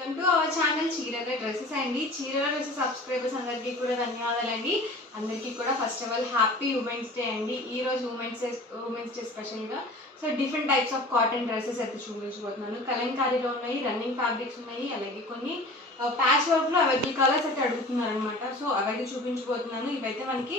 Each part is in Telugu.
వెల్కమ్ టు అవర్ ఛానల్ చీరల డ్రెస్సెస్ అండి. చీరల డ్రెస్సెస్ సబ్స్క్రైబర్స్ అందరికీ కూడా ధన్యవాదాలండి. అందరికీ కూడా first of all happy women's day అండి. ఈ రోజు ఉమెన్స్ డే స్పెషల్గా different types of cotton dresses అయితే చూపించబోతున్నాను. కలంకారీలో ఉన్నాయి, రన్నింగ్ ఫ్యాబ్రిక్స్ ఉన్నాయి, అలాగే కొన్ని ప్యాచ్ వర్క్లో అవైలబుల్ కలర్స్ అయితే అడుగుతున్నారు అనమాట. సో అవైతే చూపించబోతున్నాను. ఇవైతే మనకి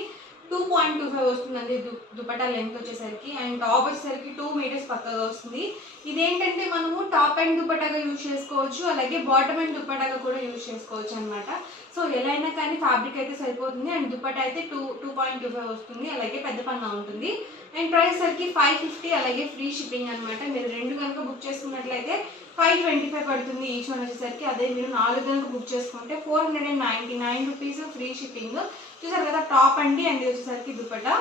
2.25 వస్తుందండి దుపట్టా లెంత్ వచ్చేసరికి. అండ్ టాప్ వచ్చేసరికి 2 మీటర్స్ పక్కగా వస్తుంది. ఇదేంటంటే మనము టాప్ అండ్ దుపట్టాగా యూజ్ చేసుకోవచ్చు, అలాగే బాటమ్ అండ్ దుపట్టాగా కూడా యూజ్ చేసుకోవచ్చు అనమాట. సో ఎలా అయినా కానీ ఫ్యాబ్రిక్ అయితే సరిపోతుంది. అండ్ దుపట్టా అయితే 2.25 వస్తుంది, అలాగే పెద్ద పన్నా ఉంటుంది. అండ్ ప్రైస్ సరికి 550, అలాగే ఫ్రీ షిప్పింగ్ అనమాట. మీరు రెండు కనుక బుక్ చేసుకున్నట్లయితే 525 పడుతుంది ఈచ్ వన్ వచ్చేసరికి. అదే మీరు 4 కనుక బుక్ చేసుకుంటే 499 రూపీస్ ఫ్రీ షిప్పింగ్. చూసారు కదా టాప్ అండి. అండ్ వచ్చేసరికి దుపట్టా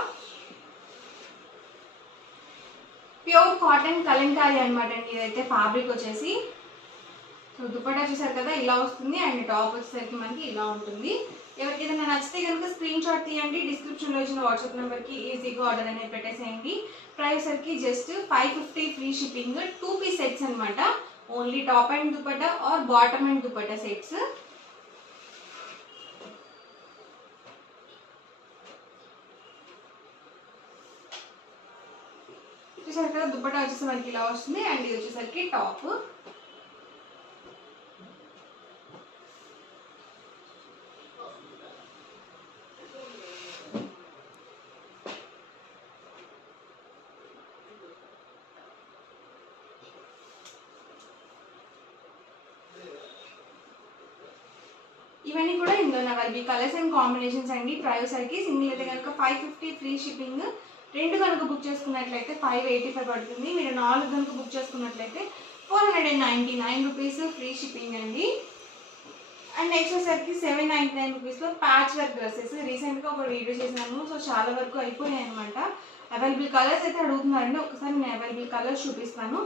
ప్యూర్ కాటన్ కలంకారీ అనమాట అండి. ఇదైతే ఫ్యాబ్రిక్ వచ్చేసి. సో దుపట్టా చూసారు కదా ఇలా వస్తుంది. అండ్ టాప్ వచ్చేసరికి మనకి ఇలా ఉంటుంది. ఎవరికి ఏదైనా నచ్చితే కనుక స్క్రీన్ షాట్ తీయండి. డిస్క్రిప్షన్లో ఇచ్చిన వాట్సాప్ నెంబర్కి ఈజీగా ఆర్డర్ అనేది పెట్టేసేయండి. ప్రైస్ సరికి just 550 free shipping. 2 piece sets అనమాట. Only top and dupatta or bottom and dupatta sets. చూసారు కదా దుపట్టా వచ్చేసి మనకి ఇలా వస్తుంది. అండ్ ఇది వచ్చేసరికి టాప్. ఇవన్నీ కూడా ఇందులో అవైలబుల్ కలర్స్ అండ్ కాంబినేషన్స్ అండి. ప్రైస్ సరికి సింగిల్ అయితే కనుక 550 ఫ్రీ షిప్పింగ్. రెండు కనుక బుక్ చేసుకున్నట్లయితే 585 పడుతుంది. మీరు 4 కనుక బుక్ చేసుకున్నట్లయితే 499 రూపీస్ ఫ్రీ షిప్పింగ్ అండి. అండ్ నెక్స్ట్ వచ్చేసరికి 799 రూపీస్లో ప్యాచ్ వర్క్ డ్రెస్సెస్. రీసెంట్గా ఒక వీడియో చేసినాము. సో చాలా వరకు అయిపోయాయి అనమాట. అవైలబుల్ కలర్స్ అయితే అడుగుతున్నారండి. ఒకసారి నేను అవైలబుల్ కలర్స్ చూపిస్తాను.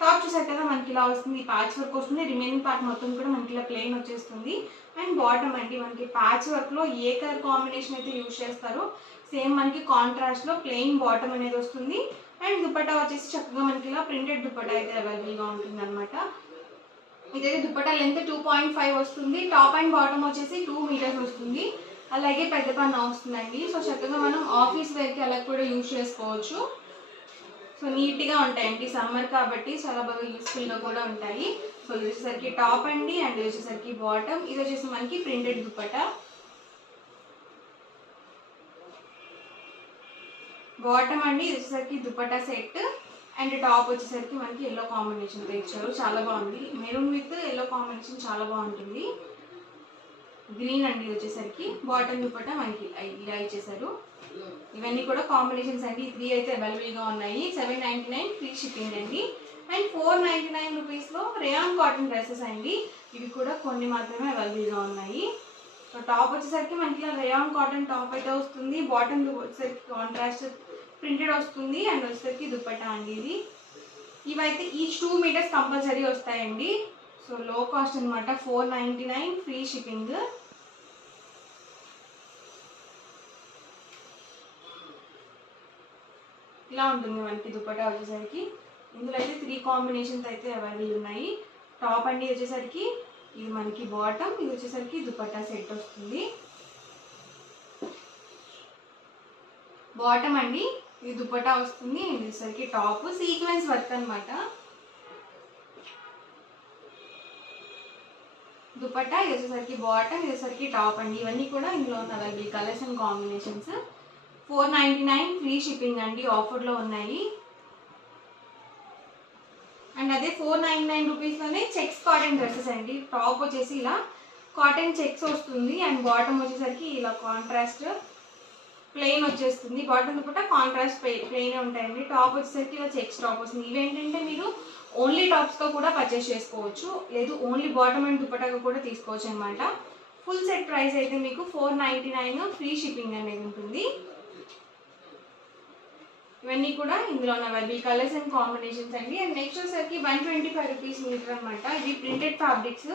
టాప్ చూసారు కదా మనకి ఇలా వస్తుంది, ప్యాచ్ వర్క్ వస్తుంది. రిమైనింగ్ పార్ట్ మొత్తం కూడా మనకి ఇలా ప్లెయిన్ వచ్చేస్తుంది. అండ్ బాటమ్ అండి మనకి ప్యాచ్ వర్క్లో ఏ కలర్ కాంబినేషన్ అయితే యూజ్ చేస్తారో సేమ్ మనకి కాంట్రాస్ట్లో ప్లెయిన్ బాటమ్ అనేది వస్తుంది. అండ్ దుపట్టా వచ్చేసి చక్కగా మనకి ఇలా ప్రింటెడ్ దుపట్టా అయితే అవైలబుల్గా ఉంటుంది అనమాట. ఇదైతే దుపట్టా లెంత్ 2.5 వస్తుంది. టాప్ అండ్ బాటమ్ వచ్చేసి 2 మీటర్స్ వస్తుంది, అలాగే పెద్ద పన్నా వస్తుందండి. సో చక్కగా మనం ఆఫీస్ వేర్కి అలా కూడా యూజ్ చేసుకోవచ్చు. సో నీట్గా ఉంటాయండి. సమ్మర్ కాబట్టి చాలా బాగా యూస్ఫుల్గా కూడా ఉంటాయి. సో ఇది వచ్చేసరికి టాప్ అండి. అండ్ ఇది వచ్చేసరికి బాటమ్. ఇది వచ్చేసి మనకి ప్రింటెడ్ దుపట్టా. బాటమ్ అండి. ఇది వచ్చేసరికి దుపట్టా సెట్. అండ్ టాప్ వచ్చేసరికి మనకి ఎల్లో కాంబినేషన్తో ఇచ్చారు, చాలా బాగుంది. మెరూన్ విత్ ఎల్లో కాంబినేషన్ చాలా బాగుంటుంది. గ్రీన్ అండి. ఇది వచ్చేసరికి బాటమ్ దుపట్టా మనకి ఇలా ఇచ్చేసారు. ఇవన్నీ కూడా కాంబినేషన్స్ అండి. 3 అయితే అవైలబుల్గా ఉన్నాయి. 799 ఫ్రీ షిప్పింగ్ అండి. అండ్ 499 రూపీస్లో రేయాన్ కాటన్ డ్రెస్సెస్ అండి. ఇవి కూడా కొన్ని మాత్రమే అవైలబుల్గా ఉన్నాయి. సో టాప్ వచ్చేసరికి మనకి ఇలా రేయాన్ కాటన్ టాప్ అయితే వస్తుంది. బాటమ్ వచ్చేసరికి కాంట్రాస్ట్ ప్రింటెడ్ వస్తుంది. అండ్ వచ్చేసరికి దుపట్టా అండి ఇది. ఇవైతే ఈచ్ 2 మీటర్స్ కంపల్సరీ వస్తాయండి. సో లో కాస్ట్ అనమాట. 499 ఫ్రీ షిప్పింగ్. ఇలా ఉంటుంది మనకి దుపట్టా వచ్చేసరికి. ఇందులో అయితే 3 కాంబినేషన్స్ అయితే అవైలబుల్ ఉన్నాయి. టాప్ అండి వచ్చేసరికి ఇది మనకి బాటమ్. ఇది వచ్చేసరికి దుపట్టా సెట్ వస్తుంది. బాటమ్ అండి ఇది దుపట్టా వస్తుంది. ఇది వచ్చేసరికి టాప్. సీక్వెన్స్ వర్క్ అనమాట. దుపట్టా ఇది వచ్చేసరికి బాటమ్. ఇది వచ్చేసరికి టాప్ అండి. ఇవన్నీ కూడా ఇందులో ఉన్న available colours and combinations. 499 free shipping అండి. ఆఫర్లో ఉన్నాయి. అండ్ అదే 499 రూపీస్లోనే చెక్స్ కాటన్ డ్రెస్సెస్ అండి. టాప్ వచ్చేసి ఇలా కాటన్ చెక్స్ వస్తుంది. అండ్ బాటమ్ వచ్చేసరికి ఇలా కాంట్రాస్ట్ ప్లెయిన్ వచ్చేస్తుంది. బాటమ్ దుపట్టా కాంట్రాస్ట్ ప్లెయిన్ ఉంటాయండి. టాప్ వచ్చేసరికి ఇలా చెక్స్ టాప్ వస్తుంది. ఇవేంటంటే మీరు ఓన్లీ టాప్స్గా కూడా పర్చేస్ చేసుకోవచ్చు, లేదు ఓన్లీ బాటమ్ అండ్ దుపట్టాగా కూడా తీసుకోవచ్చు అనమాట. ఫుల్ సెట్ ప్రైస్ అయితే మీకు 499 ఫ్రీ షిప్పింగ్ అనేది ఉంటుంది. ఇవన్నీ కూడా ఇందులో ఉన్న అవైలబుల్ కలర్స్ అండ్ కాంబినేషన్స్ అండి. అండ్ నెక్స్ట్ వచ్చేసరికి 125 రూపీస్ మీటర్ అనమాట. ఇవి ప్రింటెడ్ ఫ్యాబ్రిక్స్.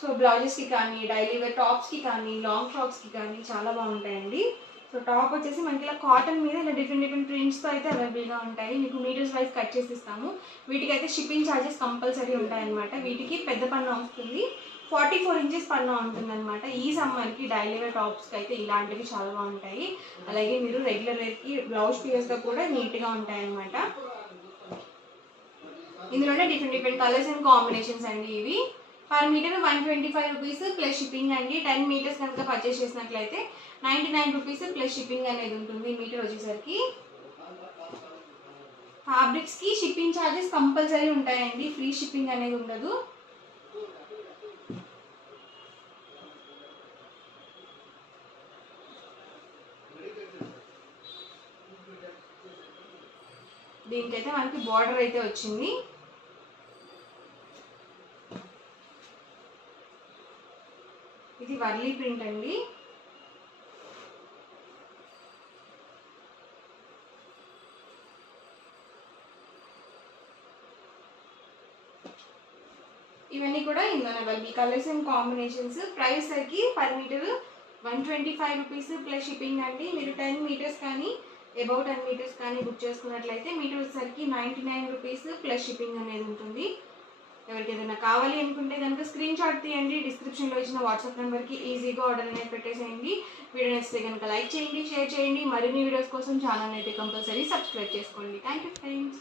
సో బ్లౌజెస్కి కానీ, డైలీ వేర్ టాప్స్కి కానీ, లాంగ్ ఫ్రాక్స్కి కానీ చాలా బాగుంటాయండి. సో సో టాప్ వచ్చేసి మనకి ఇలా కాటన్ మీద ఇలా డిఫరెంట్ ప్రింట్స్తో అయితే అవైలబుల్గా ఉంటాయి. మీకు మీటర్స్ వైజ్ కట్ చేసి ఇస్తాము. వీటికి అయితే షిప్పింగ్ ఛార్జెస్ కంపల్సరీ ఉంటాయన్నమాట. వీటికి పెద్ద పన్నా వస్తుంది, 44 ఇంచెస్ పన్నా ఉంటుందన్నమాట. ఈ సమ్మర్కి డైలీ వేర్ టాప్స్కి అయితే ఇలాంటివి చాలా బాగుంటాయి. అలాగే మీరు రెగ్యులర్ వేర్కి బ్లౌజ్ పీసెస్తో కూడా నీట్గా ఉంటాయన్నమాట. ఇందులోనే డిఫరెంట్ కలర్స్ అండ్ కాంబినేషన్స్ అండి. ఇవి per metre 125 rupees plus shipping అండి. 10 మీటర్స్ కనుక పర్చేస్ చేసినట్లయితే 99 రూపీస్ ప్లస్ షిప్పింగ్ అనేది ఉంటుంది. మీటర్ వచ్చేసరికి ఫ్యాబ్రిక్స్కి షిప్పింగ్ ఛార్జెస్ కంపల్సరీ ఉంటాయండి, ఫ్రీ షిప్పింగ్ అనేది ఉండదు. దీనికైతే మనకి బార్డర్ అయితే వచ్చింది. ఇది వర్లీ ప్రింట్ అండి. ఇవన్నీ కూడా ఇందులో available colours and combinations. Price సరికి per metre 125 rupees plus shipping అండి. మీరు 10 మీటర్స్ కానీ అబౌట్ 10 మీటర్స్ కానీ బుక్ చేసుకున్నట్లయితే మీటర్ వచ్చేసరికి 99 రూపీస్ ప్లస్ షిప్పింగ్ అనేది ఉంటుంది. ఎవరికి ఏదైనా కావాలి అనుకుంటే కనుక స్క్రీన్ షాట్ తీయండి, డిస్క్రిప్షన్లో ఇచ్చిన వాట్సాప్ నెంబర్కి ఈజీగా ఆర్డర్ అనేది పెట్టేసేయండి. వీడియో నచ్చితే కనుక లైక్ చేయండి, షేర్ చేయండి. మరిన్ని వీడియోస్ కోసం ఛానల్ అయితే కంపల్సరీ సబ్స్క్రైబ్ చేసుకోండి. Thank you friends.